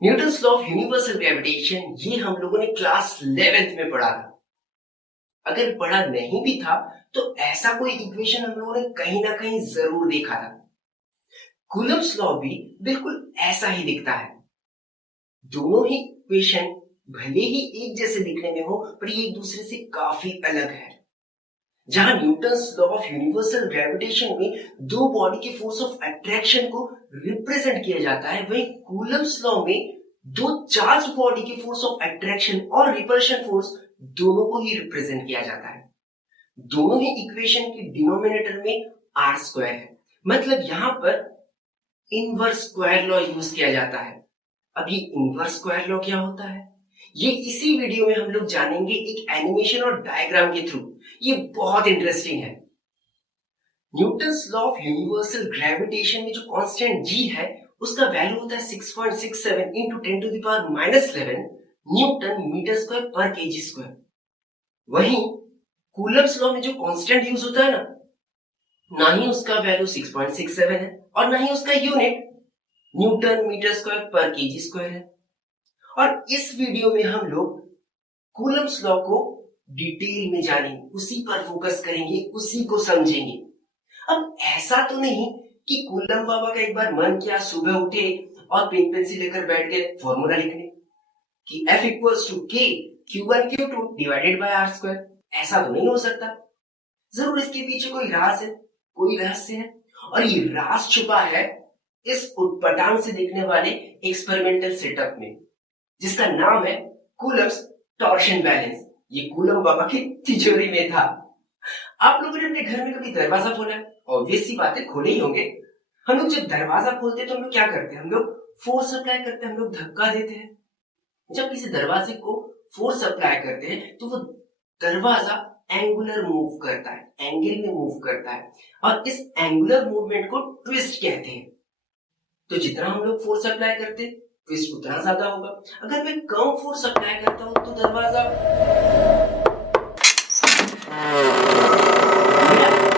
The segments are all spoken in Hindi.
Newton's law of universal gravitation ये हम लोगों ने क्लास 11th में पढ़ा था। अगर पढ़ा नहीं भी था तो ऐसा कोई इक्वेशन हम लोगों ने कहीं ना कहीं जरूर देखा था। कूलम्ब्स लॉ भी बिल्कुल ऐसा ही दिखता है। दोनों ही इक्वेशन भले ही एक जैसे दिखने में हो पर ये एक दूसरे से काफी अलग है। जहां Newton's law of universal gravitation में दो बॉडी के फोर्स ऑफ अट्रैक्शन को रिप्रेजेंट किया जाता है, वहीं कूलम्ब्स लॉ में दो चार्ज बॉडी के फोर्स ऑफ अट्रैक्शन और रिपल्शन फोर्स दोनों को ही रिप्रेजेंट किया जाता है। दोनों ही इक्वेशन के डिनोमिनेटर में आर स्क्वायर है, मतलब यहां पर इनवर्स स्क्वायर लॉ यूज किया जाता है। अब ये इनवर्स स्क्वायर लॉ क्या होता है ये इसी वीडियो में हम लोग जानेंगे एक एनिमेशन और डायग्राम के थ्रू। ये बहुत इंटरेस्टिंग है। Newton's law of universal gravitation में जो कांस्टेंट जी है उसका वैल्यू होता है 6.67 into 10 to the power -11 newton metre square पर केजी स्क्वायर। वहीं कूलम्ब्स लॉ में जो कांस्टेंट यूज होता है ना ही उसका वैल्यू 6.67 है और ना ही उसका यूनिट न्यूटन मीटर स्क्वायर पर केजी स्क्वायर है। और इस वीडियो में हम लोग कूलम्ब्स लॉ को डिटेल में जानेंगे, उसी पर फोकस करेंगे, उसी को समझेंगे। अब ऐसा तो नहीं कि कूलम्ब बाबा का एक बार मन किया सुबह उठे और पेन पेंसिल लेकर बैठ गए फॉर्मूला लिखने कि F equals to K Q1 Q2 divided by R square. ऐसा तो नहीं हो सकता। जरूर इसके पीछे कोई राज है, कोई रहस्य है, और ये राज छुपा है इस उटपटांग से देखने वाले एक्सपेरिमेंटल सेटअप में, जिसका नाम है कूलम्ब्स टॉर्शन बैलेंस। ये कूलम्ब बाबा की तिजोरी में था। आप लोगों ने अपने घर में कभी दरवाजा खोला? ऑब्वियस सी बात है, खोले ही होंगे। हम लोग जब दरवाजा खोलते हैं तो हम लोग क्या करते हैं? हम लोग फोर्स अप्लाई करते हैं, हम लोग धक्का देते हैं। जब किसी दरवाजे को फोर्स अप्लाई करते हैं तो वो दरवाजा एंगुलर मूव करता है, एंगल में मूव करता है, और इस एंगुलर मूवमेंट को ट्विस्ट कहते हैं। तो जितना हम लोग फोर्स अप्लाई करते हैं ट्विस्ट उतना ज्यादा होगा। अगर मैं कम फोर्स अप्लाई करता हूं तो दरवाजा,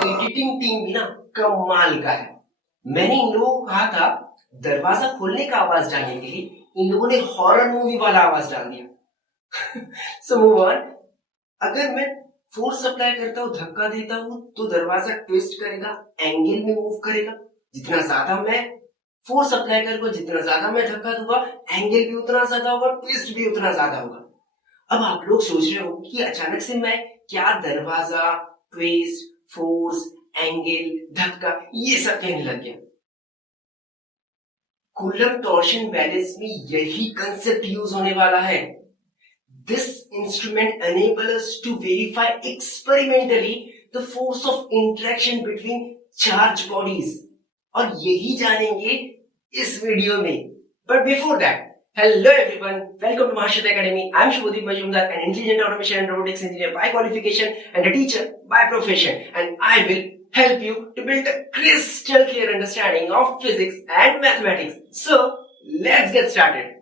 एडिटिंग टीम भी ना कमाल का है। मैंने इन लोगों को कहा था दरवाजा खोलने का आवाज डालने के लिए, इन लोगों ने हॉरर मूवी वाला आवाज डाल दिया। So move on. अगर मैं फोर्स अप्लाई करता हूं, धक्का देता हूं, तो दरवाजा ट्विस्ट करेगा, एंगल में मूव करेगा। जितना ज्यादा मैं फोर्स अप्लाई करूंगा, जितना ज्यादा मैं धक्का दूंगा, एंगल भी उतना ज्यादा होगा, ट्विस्ट भी उतना ज्यादा होगा। अब आप लोग सोच रहे हो कि अचानक से मैं क्या दरवाजा, ट्विस्ट, फोर्स, एंगल, धक्का ये सब कहने लग गया। कूलम्ब टॉर्शन बैलेंस में यही कंसेप्ट यूज होने वाला है। This instrument enables us to verify experimentally the force of interaction between charged bodies, और यही जानेंगे इस वीडियो में। But before that, hello everyone, welcome to Mahashata Academy. I am Shubhadeep Majumdar, an intelligent automation and robotics engineer by qualification and a teacher by profession, and I will help you to build a crystal clear understanding of physics and mathematics. So let's get started.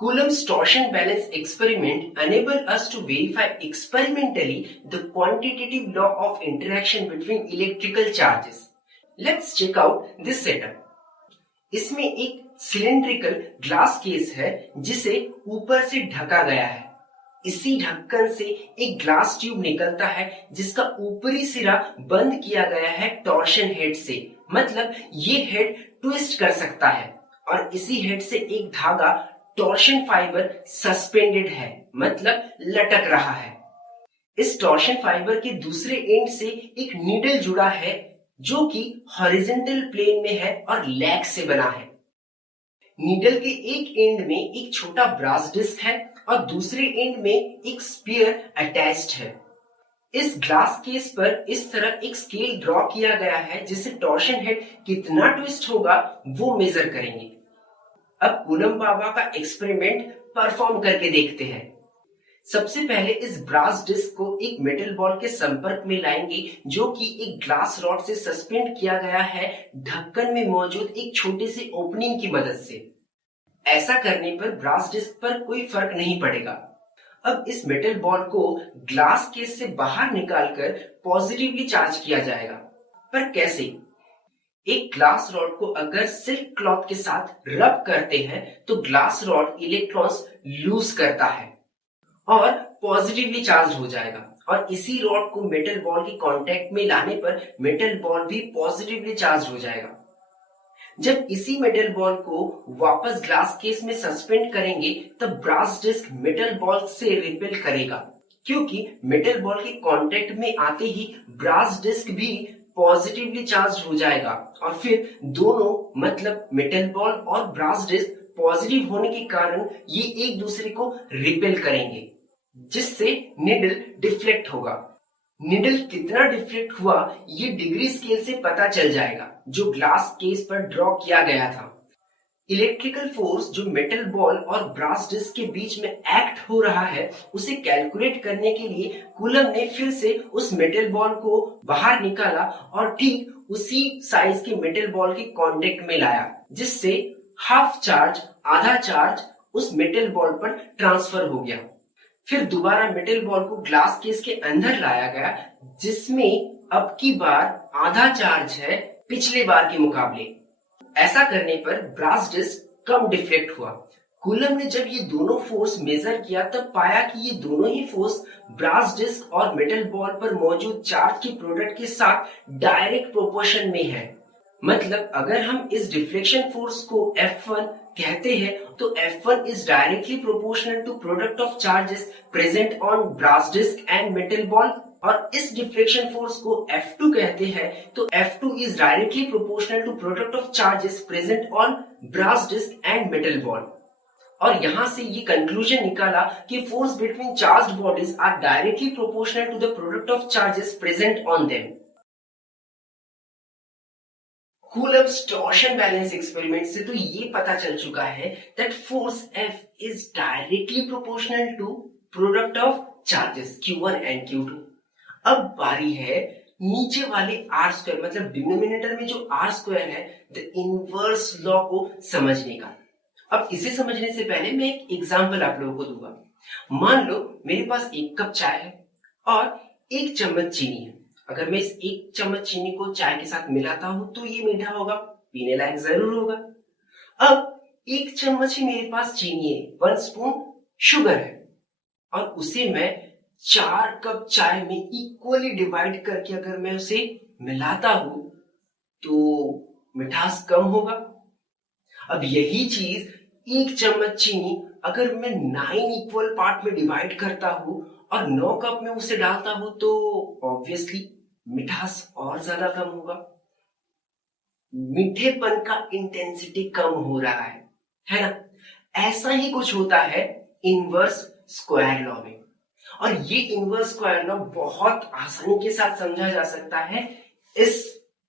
Coulomb's torsion balance experiment enabled us to verify experimentally the quantitative law of interaction between electrical charges. Let's check out this setup. इसमें एक सिलेंड्रिकल ग्लास केस है जिसे ऊपर से ढका गया है। इसी ढक्कन से एक ग्लास ट्यूब निकलता है जिसका ऊपरी सिरा बंद किया गया है टॉर्शन हेड से, मतलब ये हेड ट्विस्ट कर सकता है, और इसी हेड से एक धागा टॉर्शन फाइबर सस्पेंडेड है, मतलब लटक रहा है। इस टॉर्शन फाइबर के दूसरे एंड से एक नीडल जुड़ा है जो कि हॉरिजॉन्टल प्लेन में है और लैग से बना है। नीडल के एक एंड में एक छोटा ब्रास डिस्क है और दूसरे एंड में एक स्पीयर अटैच्ड है। इस ग्लास केस पर इस तरह एक स्केल ड्रॉ किया गया है जिससे टॉर्शन हेड कितना ट्विस्ट होगा वो मेजर करेंगे। अब कूलम्ब बाबा का एक्सपेरिमेंट परफॉर्म करके देखते हैं। सबसे पहले इस ब्रास डिस्क को एक मेटल बॉल के संपर्क में लाएंगे जो कि एक ग्लास रॉड से सस्पेंड किया गया है ढक्कन में मौजूद एक छोटे से ओपनिंग की मदद से। ऐसा करने पर ब्रास डिस्क पर कोई फर्क नहीं पड़ेगा। अब इस मेटल बॉल को ग्लास केस से बाहर निकालकर पॉजिटिवली चार्ज किया जाएगा। पर कैसे? एक ग्लास रॉड को अगर सिल्क क्लॉथ के साथ रब करते हैं तो ग्लास रॉड इलेक्ट्रॉन्स लूज करता है और पॉजिटिवली चार्ज हो जाएगा, और इसी रॉड को मेटल बॉल के कांटेक्ट में लाने पर मेटल बॉल भी पॉजिटिवली चार्ज हो जाएगा। जब इसी मेटल बॉल को वापस ग्लास केस में सस्पेंड करेंगे तब ब्रास डिस्क मेटल बॉल से रिपेल करेगा, क्योंकि मेटल बॉल के कांटेक्ट में आते ही ब्रास डिस्क भी पॉजिटिवली चार्ज हो जाएगा और फिर दोनों मतलब मेटल बॉल और ब्रास डिस्क पॉजिटिव होने के कारण ये एक दूसरे को रिपेल करेंगे, जिससे निडल डिफ्लेक्ट होगा। निडल कितना डिफ्लेक्ट हुआ ये डिग्री स्केल से पता चल जाएगा जो ग्लास केस पर ड्रॉ किया गया था। इलेक्ट्रिकल फोर्स जो मेटल बॉल और ब्रास डिस्क के बीच में एक्ट हो रहा है उसे कैलकुलेट करने के लिए कूलम ने फिर से उस मेटल बॉल को बाहर निकाला और ठीक उसी साइज के मेटल बॉल के कांटेक्ट में लाया, जिससे हाफ चार्ज आधा चार्ज उस मेटल बॉल पर ट्रांसफर हो गया। फिर दोबारा मेटल बॉल को ग्लास केस के अंदर लाया गया, जिसमें अब की बार आधा चार्ज है पिछले बार के मुकाबले। ऐसा करने पर ब्रास डिस्क कम डिफ्लेक्ट हुआ। कूलम ने जब ये दोनों फोर्स मेजर किया तब पाया कि ये दोनों ही फोर्स ब्रास डिस्क और मेटल बॉल पर मौजूद चार्ज के प्रोडक्ट के साथ डायरेक्ट प्रोपोर्शन में है। मतलब अगर हम इस डिफ्लेक्शन फोर्स को F1 कहते हैं तो F1 is directly proportional to product of charges present on brass disc and metal ball, और इस डिफ्लेक्शन फोर्स को F2 कहते हैं तो F2 is directly proportional to product of charges present on brass disc and metal ball। और यहां से ये कंक्लूजन निकाला कि force between charged bodies are directly proportional to the product of charges present on them. Coulomb's torsion balance experiment से तो ये पता चल चुका है that force F is directly proportional to product of charges Q1 and Q2। अब बारी है नीचे वाले R स्क्वायर मतलब डिनोमिनेटर में जो R स्क्वायर है द इनवर्स लॉ को समझने का। अब इसे समझने से पहले मैं एक एग्जांपल आप लोगों को दूंगा। मान लो मेरे पास एक कप चाय है और एक चम्मच चीनी है। अगर मैं इस एक चम्मच चीनी को चाय के साथ मिलाता हूं तो ये मीठा होगा, पीने लायक जरूर होगा। अब एक चम्मच ही मेरे पास चीनी है, 1 स्पून शुगर है, और उसे मैं 4 कप चाय में इक्वली डिवाइड करके अगर मैं उसे मिलाता हूं तो मिठास कम होगा। अब यही चीज एक चम्मच चीनी अगर मैं 9 इक्वल पार्ट में डिवाइड करता हूं और 9 कप में उसे डालता हूं तो ऑब्वियसली मिठास और ज्यादा कम होगा। मीठेपन का इंटेंसिटी कम हो रहा है ना? ऐसा ही कुछ होता है इनवर्स स्क्वायर लॉ में, और ये इनवर्स स्क्वायर लॉ बहुत आसानी के साथ समझा जा सकता है इस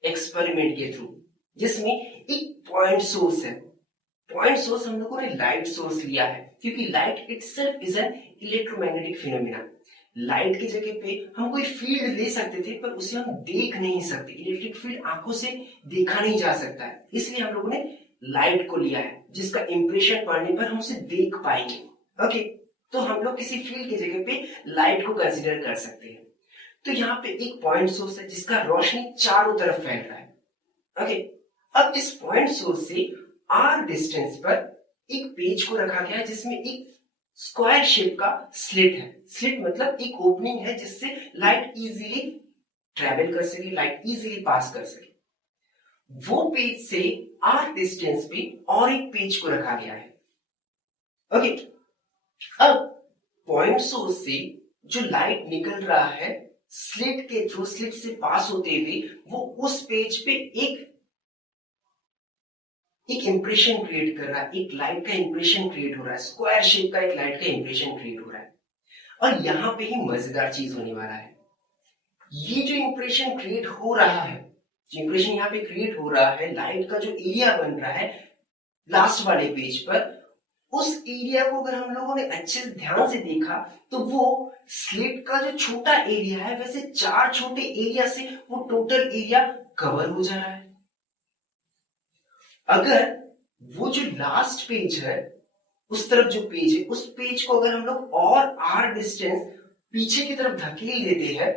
एक्सपेरिमेंट के थ्रू, जिसमें एक पॉइंट सोर्स है। पॉइंट सोर्स हम लोगों ने लाइट सोर्स लिया है क्योंकि light itself is an electromagnetic phenomena. Light की जगह पे हम कोई फील्ड ले सकते थे पर उसे हम देख नहीं सकते। इलेक्ट्रिक फील्ड आंखों से देखा नहीं जा सकता है, इसलिए हम लोगों ने लाइट को लिया है जिसका इंप्रेशन पड़ने पर हम उसे देख पाएंगे। ओके, तो हम लोग किसी फील्ड की जगह पे लाइट को कंसिडर कर सकते हैं। तो यहाँ पे एक पॉइंट सोर्स है जिसका रोशनी चारों तरफ फैल रहा है। ओके, अब इस पॉइंट सोर्स से r डिस्टेंस पर एक पेज को रखा गया है जिसमें एक स्क्वायर शेप का स्लिट है। स्लिट मतलब एक ओपनिंग है जिससे लाइट इजीली ट्रेवल कर सके, लाइट इजीली पास कर सके। वो पेज से r डिस्टेंस पे और एक पेज को रखा गया है। ओके, अब पॉइंट सोर्स से जो लाइट निकल रहा है स्लिट के थ्रू, स्लिट से पास होते हुए वो उस पेज पे एक इंप्रेशन क्रिएट कर रहा है, एक लाइट का इंप्रेशन क्रिएट हो रहा है, स्क्वायर शेप का एक लाइट का इंप्रेशन क्रिएट हो रहा है। और यहां पे ही मजेदार चीज होने वाला है। ये जो इंप्रेशन क्रिएट हो रहा है, जो इंप्रेशन यहाँ पे क्रिएट हो रहा है, लाइट का जो एरिया बन रहा है लास्ट वाले पेज पर, उस एरिया को अगर हम लोगों ने अच्छे से ध्यान से देखा तो वो स्लिट का जो छोटा एरिया है वैसे 4 छोटे एरिया से वो टोटल एरिया कवर हो जा रहा है। अगर वो जो लास्ट पेज है उस तरफ जो पेज है उस पेज को अगर हम लोग और आर डिस्टेंस पीछे की तरफ धकेल देते हैं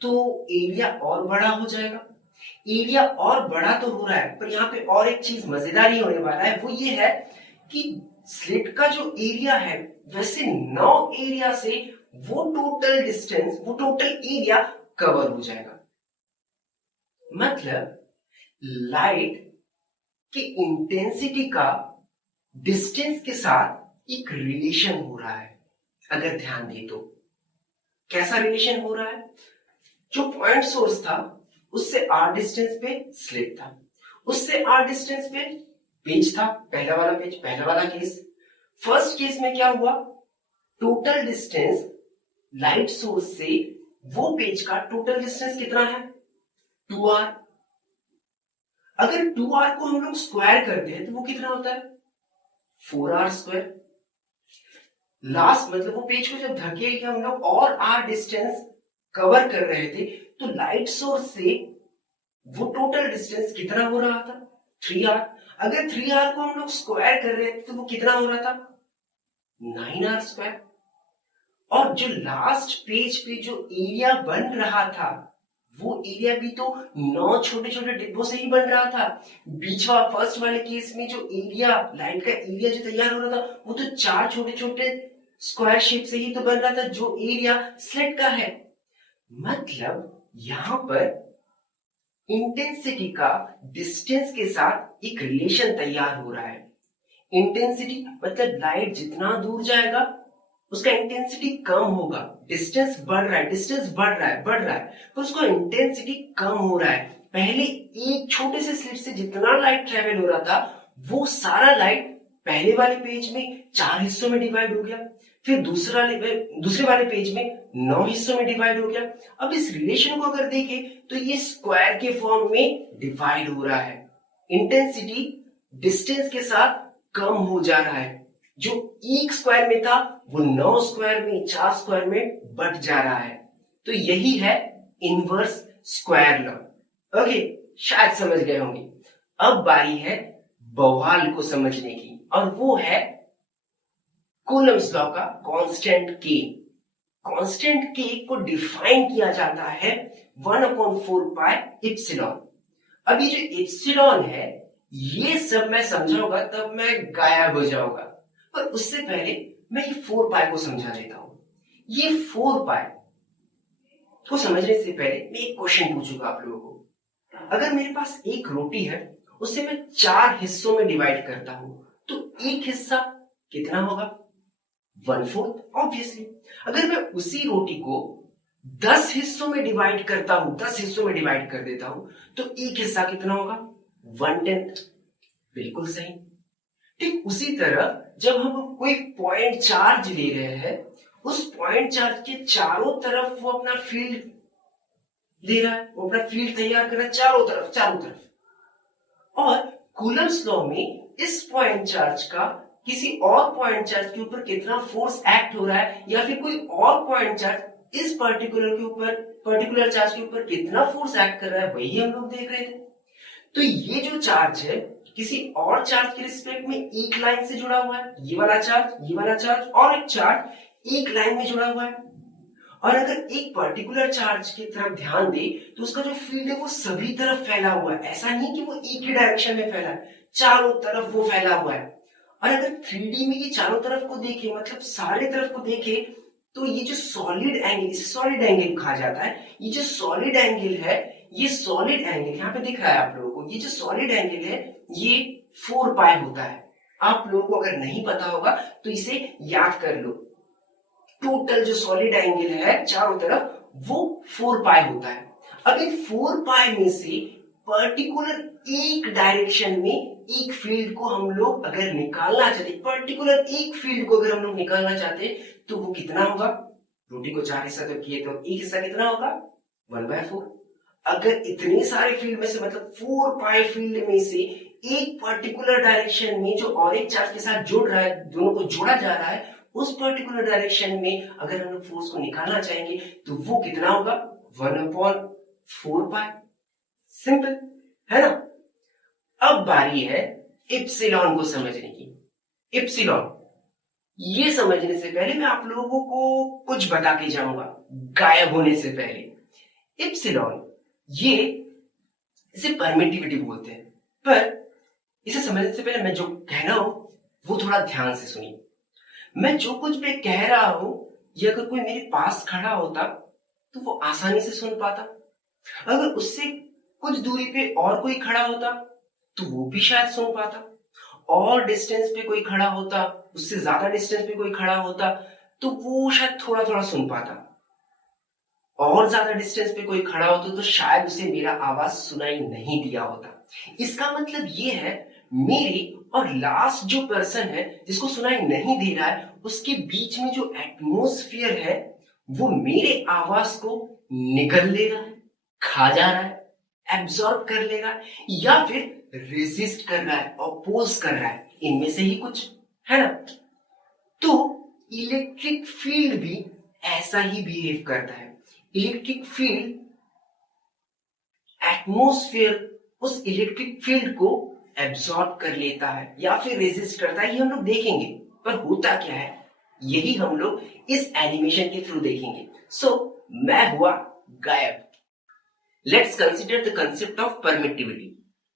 तो एरिया और बड़ा हो जाएगा। एरिया और बड़ा तो हो रहा है पर यहाँ पे और एक चीज मजेदार ही होने वाला है, वो ये है कि स्लिट का जो एरिया है वैसे 9 एरिया से वो टोटल डिस्टेंस वो टोटल एरिया कवर हो जाएगा। मतलब लाइट की इंटेंसिटी का डिस्टेंस के साथ एक रिलेशन हो रहा है। अगर ध्यान दे तो कैसा रिलेशन हो रहा है, जो पॉइंट सोर्स था उससे आर डिस्टेंस पे स्लिट था, उससे आर डिस्टेंस पे पेज था, पहला वाला केस। फर्स्ट केस में क्या हुआ, टोटल डिस्टेंस लाइट सोर्स से वो पेज का टोटल डिस्टेंस कितना है 2r। अगर 2r को हम लोग स्क्वायर करते हैं तो वो कितना होता है 4r स्क्वायर। लास्ट मतलब वो पेज को जब धकेल के हम लोग और r डिस्टेंस कवर कर रहे थे तो लाइट सोर्स से वो टोटल डिस्टेंस कितना हो रहा था 3r। अगर 3r को हम लोग स्क्वायर कर रहे थे तो वो कितना हो रहा था 9r स्क्वायर। और जो लास्ट पेज पे जो एरिया बन रहा था वो एरिया भी तो 9 छोटे छोटे डिब्बों से ही बन रहा था। बीच वाला फर्स्ट वाले केस में जो एरिया लाइट का एरिया जो तैयार हो रहा था वो तो 4 छोटे छोटे स्क्वायर शेप से ही तो बन रहा था जो एरिया स्लिट का है। मतलब यहां पर इंटेंसिटी का डिस्टेंस के साथ एक रिलेशन तैयार हो रहा है। इंटेंसिटी मतलब लाइट जितना दूर जाएगा उसका इंटेंसिटी कम होगा। डिस्टेंस बढ़ रहा है पर उसका इंटेंसिटी कम हो रहा है। पहले एक छोटे से स्लिट से जितना लाइट ट्रेवल हो रहा था वो सारा लाइट पहले वाले पेज में 4 हिस्सों में डिवाइड हो गया, फिर दूसरे वाले पेज में 9 हिस्सों में डिवाइड हो गया। अब इस रिलेशन को अगर देखें तो ये स्क्वायर के फॉर्म में डिवाइड हो रहा है। इंटेंसिटी डिस्टेंस के साथ कम हो जा रहा है। जो एक स्क्वायर में था वो 9 स्क्वायर में 4 स्क्वायर में बढ़ जा रहा है। तो यही है इनवर्स स्क्वायर लॉ। ओके, शायद समझ गए होंगे। अब बारी है बवाल को समझने की और वो है कूलम्स लॉ का कांस्टेंट के। कांस्टेंट के को डिफाइन किया जाता है 1/4 पाई इप्सिलॉन। अब ये जो इप्सिलॉन है ये सब मैं समझाऊंगा तब मैं गायब हो जाऊंगा, पर उससे पहले मैं ये 4 पाई को समझा देता हूं। ये 4 पाई को समझने से पहले मैं एक क्वेश्चन पूछूंगा आप लोगों को। अगर मेरे पास एक रोटी है उसे मैं 4 हिस्सों में डिवाइड करता हूं तो एक हिस्सा कितना होगा 1/4 ऑब्वियसली। अगर मैं उसी रोटी को 10 हिस्सों में डिवाइड करता हूं 10 हिस्सों में डिवाइड कर देता हूं तो एक हिस्सा कितना होगा 1/10। बिल्कुल सही। ठीक उसी तरह जब हम कोई पॉइंट चार्ज ले रहे हैं उस पॉइंट चार्ज के चारों तरफ वो अपना फील्ड ले रहा है, वो अपना फील्ड तैयार कर रहा है चारों तरफ। और कूलम्स लॉ में इस पॉइंट चार्ज का किसी और पॉइंट चार्ज के ऊपर कितना फोर्स एक्ट हो रहा है या फिर कोई और पॉइंट चार्ज इस पर्टिकुलर चार्ज के ऊपर कितना फोर्स एक्ट कर रहा है वही हम लोग देख रहे थे। तो ये जो चार्ज है किसी और चार्ज के रिस्पेक्ट में एक लाइन से जुड़ा हुआ है। ये वाला चार्ज और एक चार्ज एक लाइन में जुड़ा हुआ है। और अगर एक पर्टिकुलर चार्ज की तरफ ध्यान दे तो उसका जो फील्ड है वो सभी तरफ फैला हुआ है। ऐसा नहीं कि वो एक ही डायरेक्शन में फैला है, चारों तरफ वो फैला हुआ है। और अगर 3D में ये चारों तरफ को देखे मतलब सारे तरफ को देखे तो ये जो सॉलिड एंगल, इसे सॉलिड एंगल कहा जाता है। ये जो सॉलिड एंगल है ये सॉलिड एंगल यहाँ पे दिख रहा है आप लोगों को, ये जो सॉलिड एंगल है ये 4 पाई होता है। आप लोगों को अगर नहीं पता होगा तो इसे याद कर लो। टोटल जो सॉलिड एंगल है चारों तरफ वो 4 पाई होता है। अब इन 4 पाई में से पर्टिकुलर एक डायरेक्शन में एक फील्ड को हम लोग अगर निकालना चाहते, पर्टिकुलर एक फील्ड को अगर हम लोग निकालना चाहते तो वो कितना होगा, रोटी को 4 हिस्सा तो किए तो एक हिस्सा कितना होगा 1/4। अगर इतने सारे फील्ड में से मतलब 4 पाई फील्ड में से एक पर्टिकुलर डायरेक्शन में जो और एक चार्ज के साथ जुड़ रहा है, दोनों को जोड़ा जा रहा है, उस पर्टिकुलर डायरेक्शन में अगर हम लोग फोर्स को निकालना चाहेंगे तो वो कितना होगा, 1/4 पाई। सिंपल है ना। अब बारी है इप्सिलॉन को समझने की। इप्सिलॉन, ये समझने से पहले मैं आप लोगों को कुछ बता के जाऊंगा गायब होने से पहले। इप्सिलॉन, ये इसे परमिटिविटी बोलते हैं, पर इसे समझने से पहले मैं जो कह रहा हूं वो थोड़ा ध्यान से सुनिए। मैं जो कुछ भी कह रहा हूं, ये अगर कोई मेरे पास खड़ा होता तो वो आसानी से सुन पाता। अगर उससे कुछ दूरी पे और कोई खड़ा होता तो वो भी शायद सुन पाता। और डिस्टेंस पे कोई खड़ा होता, उससे ज्यादा डिस्टेंस पे कोई खड़ा होता तो वो शायद थोड़ा थोड़ा सुन पाता। और ज्यादा डिस्टेंस पे कोई खड़ा होता तो शायद उसे मेरा आवाज सुनाई नहीं दिया होता। इसका मतलब ये है, मेरे और लास्ट जो पर्सन है जिसको सुनाई नहीं दे रहा है, उसके बीच में जो एटमॉस्फेयर है वो मेरे आवाज को निगल ले रहा है, खा जा रहा है, एब्जॉर्ब कर ले रहा है, या फिर रेजिस्ट कर रहा है, अपोज कर रहा है, इनमें से ही कुछ है ना। तो इलेक्ट्रिक फील्ड भी ऐसा ही बिहेव करता है। इलेक्ट्रिक फील्ड, एटमॉस्फेयर उस इलेक्ट्रिक फील्ड को एब्सॉर्ब कर लेता है या फिर रेजिस्ट करता है, ये हम लोग देखेंगे। पर होता क्या है, यही हम लोग इस एनिमेशन के थ्रू देखेंगे। सो मैं हुआ गायब। Let's consider the concept of permittivity.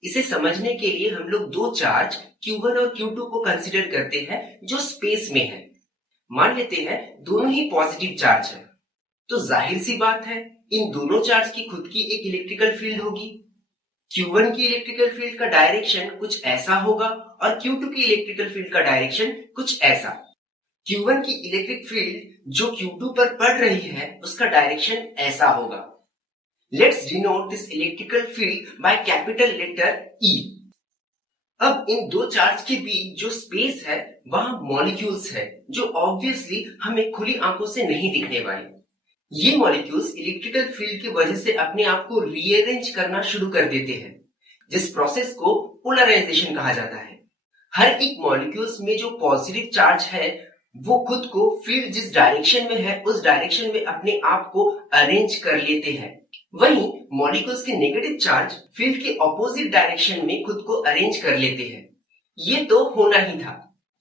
इसे समझने के लिए हम लोग दो चार्ज Q1 और Q2 को कंसिडर करते हैं जो स्पेस में है। मान लेते हैं दोनों ही पॉजिटिव चार्ज है, तो जाहिर सी बात है इन दोनों चार्ज की खुद की एक इलेक्ट्रिकल फील्ड होगी। Q1 की इलेक्ट्रिकल फील्ड का डायरेक्शन कुछ ऐसा होगा और Q2 की इलेक्ट्रिकल फील्ड का डायरेक्शन कुछ ऐसा। Q1 की इलेक्ट्रिक फील्ड जो Q2 पर पड़ रही है उसका डायरेक्शन ऐसा होगा। Let's denote this electrical field by capital letter E। अब इन दो चार्ज के बीच जो स्पेस है वहां मॉलिक्यूल्स है जो ऑब्वियसली हमें खुली आंखों से नहीं दिखने वाले। ये मॉलिक्यूल्स इलेक्ट्रिकल फील्ड की वजह से अपने आप को रीअरेंज करना शुरू कर देते हैं, जिस प्रोसेस को पोलराइजेशन कहा जाता है। हर एक मॉलिक्यूल्स में जो पॉजिटिव चार्ज है वो खुद को फील्ड जिस डायरेक्शन में है उस डायरेक्शन में अपने आप को अरेंज कर लेते हैं। वहीं मॉलिक्यूल्स के नेगेटिव चार्ज फील्ड के ऑपोजिट डायरेक्शन में खुद को अरेंज कर लेते हैं। ये तो होना ही था,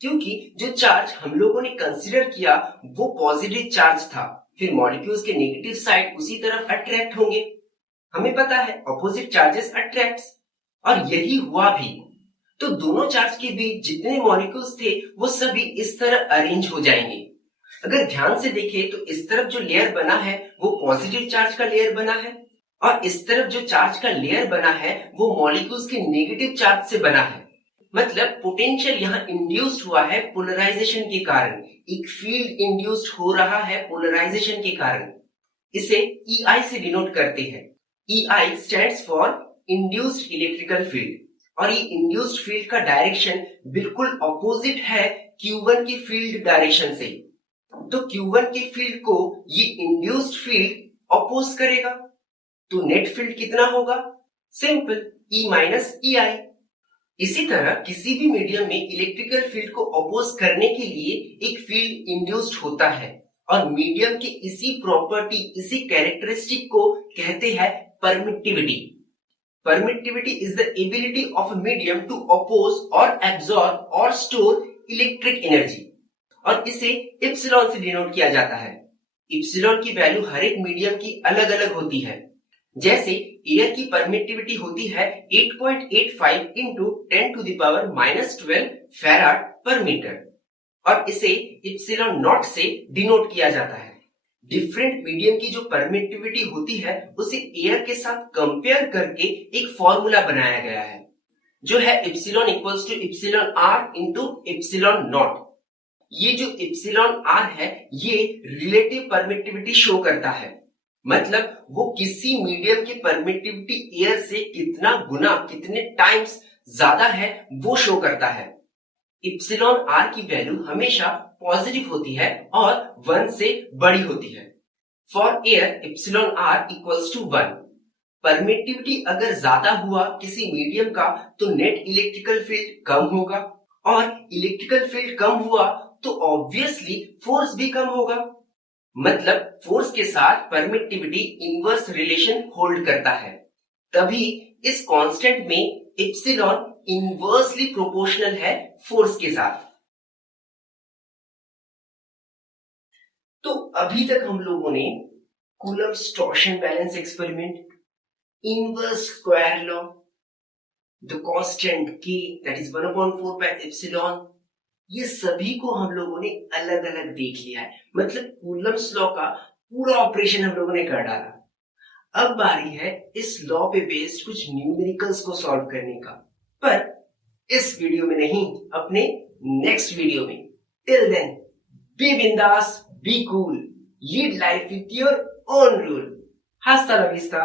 क्योंकि जो चार्ज हम लोगों ने कंसीडर किया वो पॉजिटिव चार्ज था, फिर मॉलिक्यूल्स के नेगेटिव साइड उसी तरफ अट्रैक्ट होंगे। हमें पता है ऑपोजिट चार्जेस अट्रैक्ट्स, और यही हुआ भी। तो दोनों चार्ज के बीच जितने मॉलिक्यूल्स थे वो सभी इस तरह अरेंज हो जाएंगे। अगर ध्यान से देखें तो इस तरफ जो लेयर बना है वो पॉजिटिव चार्ज का लेयर बना है, और इस तरफ जो चार्ज का लेयर बना है वो मॉलिक्यूल्स के नेगेटिव चार्ज से बना है। मतलब पोटेंशियल यहाँ इंड्यूस्ड हुआ है पोलराइजेशन के कारण, एक फील्ड इंड्यूस्ड हो रहा है पोलराइजेशन के कारण। इसे EI से डिनोट करते हैं। EI stands for induced electrical field, और ये इंड्यूस्ड फील्ड का डायरेक्शन बिल्कुल ऑपोजिट है Q1 की फील्ड डायरेक्शन से। तो Q1 की फील्ड को ये इंड्यूस्ड फील्ड अपोज करेगा, तो नेट फील्ड कितना होगा? Simple, E minus EI। इसी तरह किसी भी मीडियम में इलेक्ट्रिकल फील्ड को अपोज करने के लिए एक फील्ड इंड्यूस्ड होता है, और मीडियम की इसी प्रॉपर्टी, इसी कैरेक्टरिस्टिक को कहते हैं permittivity. Permittivity is the ability of a medium to oppose और एब्सॉर्ब और स्टोर इलेक्ट्रिक एनर्जी, और इसे इप्सिलॉन से डिनोट किया जाता है। इप्सिलॉन की वैल्यू हर एक मीडियम की अलग अलग होती है। जैसे एयर की परमिटिविटी होती है 8.85 इंटू 10⁻⁻12 फैराड पर मीटर, और इसे इप्सिलॉन नॉट से डिनोट किया जाता है। डिफरेंट मीडियम की जो परमिटिविटी होती है उसे एयर के साथ कंपेयर करके एक फॉर्मूला बनाया गया है, जो है epsilon equals to epsilon R into epsilon nought. ये जो इप्सिलॉन आर है ये रिलेटिव परमिटिविटी शो करता है, मतलब वो किसी मीडियम की परमिटिविटी एयर से कितना गुना, कितने टाइम्स ज्यादा है वो शो करता है। इप्सिलॉन आर की वैल्यू हमेशा पॉजिटिव होती है और 1 से बड़ी होती है। For air epsilon R equals to 1, permittivity अगर ज्यादा हुआ किसी मीडियम का तो नेट इलेक्ट्रिकल फील्ड कम होगा, और इलेक्ट्रिकल फील्ड कम हुआ तो ऑब्वियसली फोर्स भी कम होगा। मतलब फोर्स के साथ परमिटिविटी इनवर्स रिलेशन होल्ड करता है, तभी इस कांस्टेंट में एप्सिलॉन इनवर्सली प्रोपोर्शनल है फोर्स के साथ। तो अभी तक हम लोगों ने Coulomb's torsion balance experiment, inverse square law, the constant k that is 1/4 by epsilon, ये सभी को हम लोगों ने अलग अलग देख लिया है। मतलब कूलम्ब्स लॉ का पूरा ऑपरेशन हम लोगों ने कर डाला। अब बारी है इस लॉ पे बेस्ड कुछ न्यूमेरिकल्स को सॉल्व करने का, पर इस वीडियो में नहीं, अपने नेक्स्ट वीडियो में। टिल देन बी बिंदास, be cool, lead life with your own rule. हस्ता ला विस्ता।